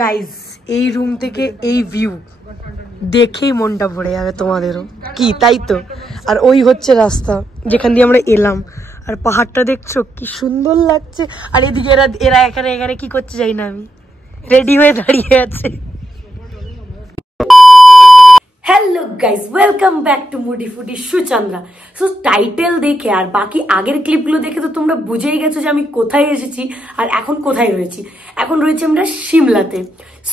Guys এই room থেকে এই ভিউ দেখেই মনটা ভরে যাবে তোমাদেরও, কি তাই তো? আর ওই হচ্ছে রাস্তা যেখান দিয়ে আমরা এলাম, আর পাহাড়টা দেখছো কি সুন্দর লাগছে। আর এদিকে এরা এখানে এখানে কি করছে জানি না, আমি রেডি হয়ে দাঁড়িয়ে আছে। Hello guys, welcome back two moody foodie Suchandra. So title দেখে আর বাকি আগের ক্লিপগুলো দেখে তো তোমরা বুঝেই গেছো যে আমি কোথায় এসেছি আর এখন কোথায় রয়েছি। এখন রয়েছি আমরা সিমলাতে।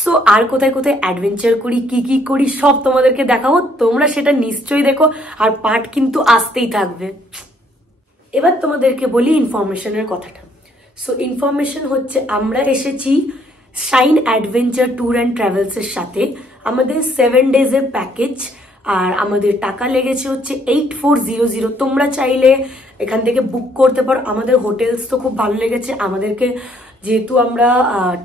সো আর কোথায় কোথায় অ্যাডভেঞ্চার করি, কি কি করি সব তোমাদেরকে দেখাবো, তোমরা সেটা নিশ্চয়ই দেখো। আর পার্ট কিন্তু আসতেই থাকবে। এবার তোমাদেরকে বলি ইনফরমেশনের কথাটা। সো ইনফরমেশন হচ্ছে আমরা এসেছি শাইন অ্যাডভেঞ্চার ট্যুর অ্যান্ড ট্রাভেলসের সাথে। আমাদের 7 ডেজের প্যাকেজ, আর আমাদের টাকা লেগেছে হচ্ছে 8400। তোমরা চাইলে এখান থেকে বুক করতে পারো। আমাদের হোটেলস তো খুব ভালো লেগেছে আমাদেরকে, যেহেতু আমরা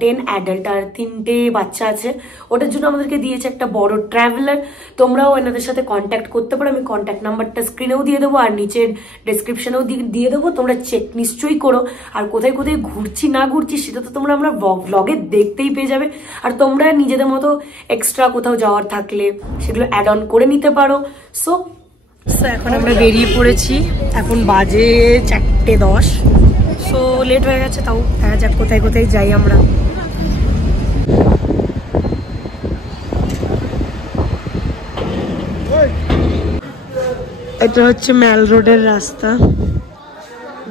10 অ্যাডাল্ট আর 3টে বাচ্চা আছে, ওটার জন্য আমাদেরকে দিয়েছে একটা বড় ট্রাভেলার। তোমরাও এনাদের সাথে কন্ট্যাক্ট করতে পারো, আমি কন্ট্যাক্ট নাম্বারটা স্ক্রিনেও দিয়ে দেবো আর নিচের ডেসক্রিপশনেও দিয়ে দেবো, তোমরা চেক নিশ্চয়ই করো। আর কোথায় কোথায় ঘুরছি না ঘুরছি সেটা তো তোমরা আমরা ব্লগে দেখতেই পেয়ে যাবে। আর তোমরা নিজেদের মতো এক্সট্রা কোথাও যাওয়ার থাকলে সেগুলো অ্যাড অন করে নিতে পারো। সো এখন আমরা বেরিয়ে পড়েছি, এখন বাজে 4:10। সো লেট হয়ে গেছে, তাও দেখা যাক কোথায় কোথায় যাই আমরা। এটা হচ্ছে ম্যাল রোডের রাস্তা।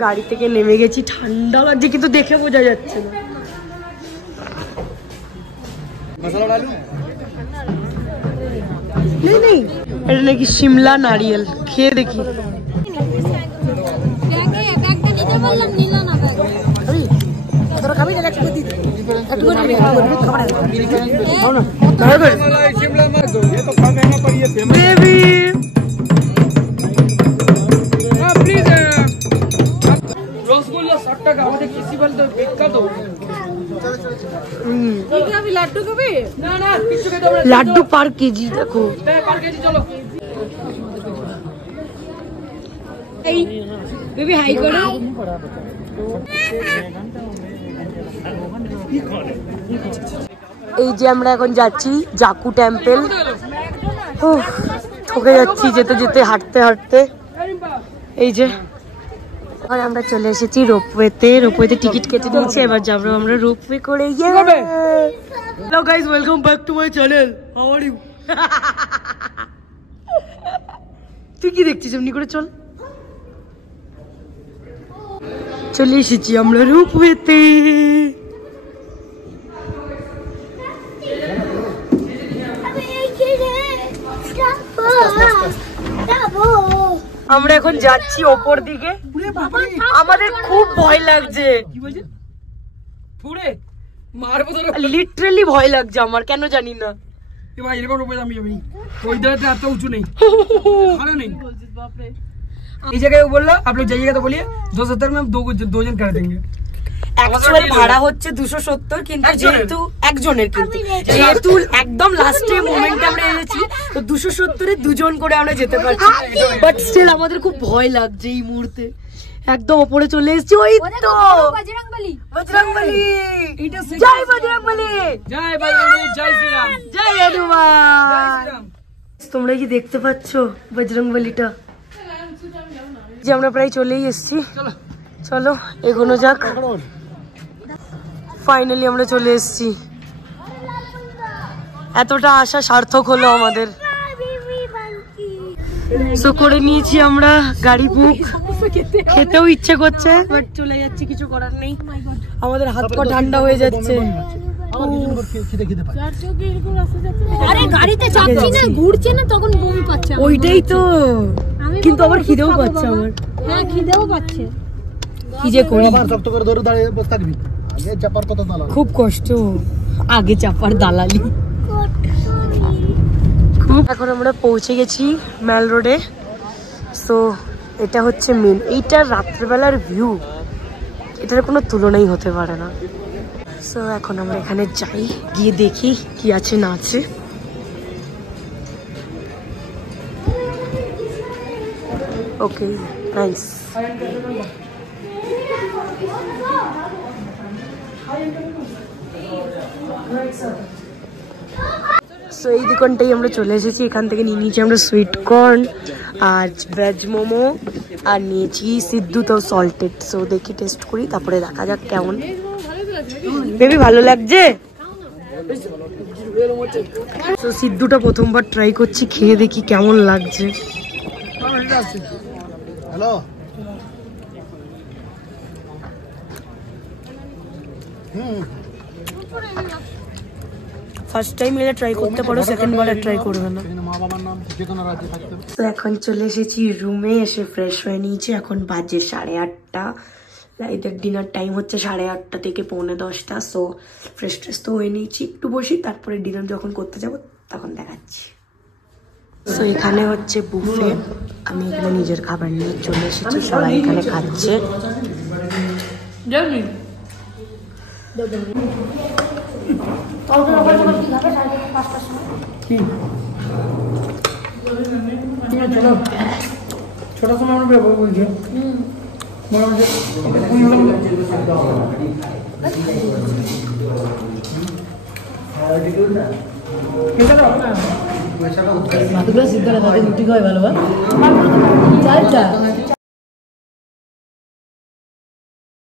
গাড়ি থেকে নেমে গেছি, ঠান্ডা লাগছে কিন্তু দেখে বোঝা যাচ্ছে না। নেই, এটা নাকি সিমলা নারিয়েল, খেয়ে দেখি। রসগোল্লা 60 টাকা, আমাদের কৃষি বলতে বিখ্যাত। লাড্ডু খাবে? না না, কিছু খেতে হবে না। লাড্ডু পার কেজি দেখো। হ্যাঁ, পার কেজি চলো। এই বেবি হাই করো। এই যে আমরা এখন যাচ্ছি জাকু টেম্পল। ঠকে যাচ্ছি যেতে যেতে, হাঁটতে হাঁটতে। এই যে আর আমরা চলে এসেছি রোপওয়েতে। রোপওয়েতে টিকিট কেটে নিয়েছি, এবার যাবো আমরা রোপওয়ে করে। Hello guys, welcome back to my channel. How are you? তুই কি দেখছিস? এমনি করে চল। চলে এসেছি আমরা রোপওয়েতে। আমরা এখন যাচ্ছি ওপর দিকে। আমাদের খুব ভয় লাগছে, লিটারালি ভয় লাগছে আমার, কেন জানি না। এই জায়গায় বললো आप लोग जाइएगा तो बोलिए 270 में हम दो जन कर देंगे। অ্যাকচুয়াল ভাড়া হচ্ছে 270, কিন্তু যেহেতু একজনের, কিন্তু যেহেতু একদম লাস্টে মোমেন্টে আমরা এসেছি তো 270-এ দুজন করে আমরা যেতে পারছি। বাট স্টিল আমাদের খুব ভয় লাগছে এই মুহূর্তে। একদম উপরে চলে এসেছি। ওই তো বজরংবলী, বজরংবলী, জয় বজরংবলী, জয় বজরংবলী, জয় শ্রীরাম, জয় হনুমান। তোমরা কি দেখতে পাচ্ছ বজরংবলীটা? যে আমরা প্রায় চলেই এসেছি, চলো এগোনো যাক। ফাইনালি আমরা চলে এসেছি, এতটা আশা সার্থক হলো আমাদের। সো করে নিয়েছি আমরা গাড়ি বুক, খেতেও ইচ্ছে করছে বাট চলে যাচ্ছি, কিছু করার নেই। আমাদের হাত পা ঠান্ডা হয়ে যাচ্ছে। আরে গাড়িতে চাপছি না, ঘুরছে না, তখন বমি পাচ্ছে। ওইটাই তো, কিন্তু আবার খিদেও পাচ্ছে আমার। হ্যাঁ, খিদেও পাচ্ছে। কি যে করি, খুব কষ্ট আগে চাপার দালালি। এখন আমরা পৌঁছে গেছি ম্যাল রোডে। সো এটা হচ্ছে মেন, এইটার রাত্রেবেলার ভিউ, এটার কোনো তুলনাই হতে পারে না। সো এখন আমরা এখানে যাই, গিয়ে দেখি কি আছে না আছে। ওকে, নাইস। সো এই দোকানটাই আমরা চলে এসেছি, এখান থেকে নিয়ে নিয়েছি আমরা সুইট কর্ন আর ভেজ মোমো আর নিয়েছি সিদ্ধু তো সল্টেড। সো দেখি টেস্ট করি, তারপরে দেখা যাক কেমন। বেবি ভালো লাগছে? তো সিদ্ধুটা প্রথমবার ট্রাই করছি, খেয়ে দেখি কেমন লাগছে। হ্যালো ফার্স্ট টাইম এটা ট্রাই করতে পারো, সেকেন্ড বার ট্রাই করবে না। তো এখন চলে এসেছি রুমে, এসে ফ্রেশ হয়ে নিয়েছি। এখন বাজে 8:30। এদের ডিনার টাইম হচ্ছে 8:30 থেকে 9:45। সো ফ্রেশ ট্রেশ তো হয়ে নিয়েছি, একটু বসি, তারপরে ডিনার যখন করতে যাব তখন দেখাচ্ছি। তো এখানে হচ্ছে বুফে, আমি এখানে নিজের খাবার নিয়ে চলে এসেছি, সবাই এখানে খাচ্ছে। ছোট সময় আমরা বলছি সিদ্ধ রুটি খাওয়াই ভালো।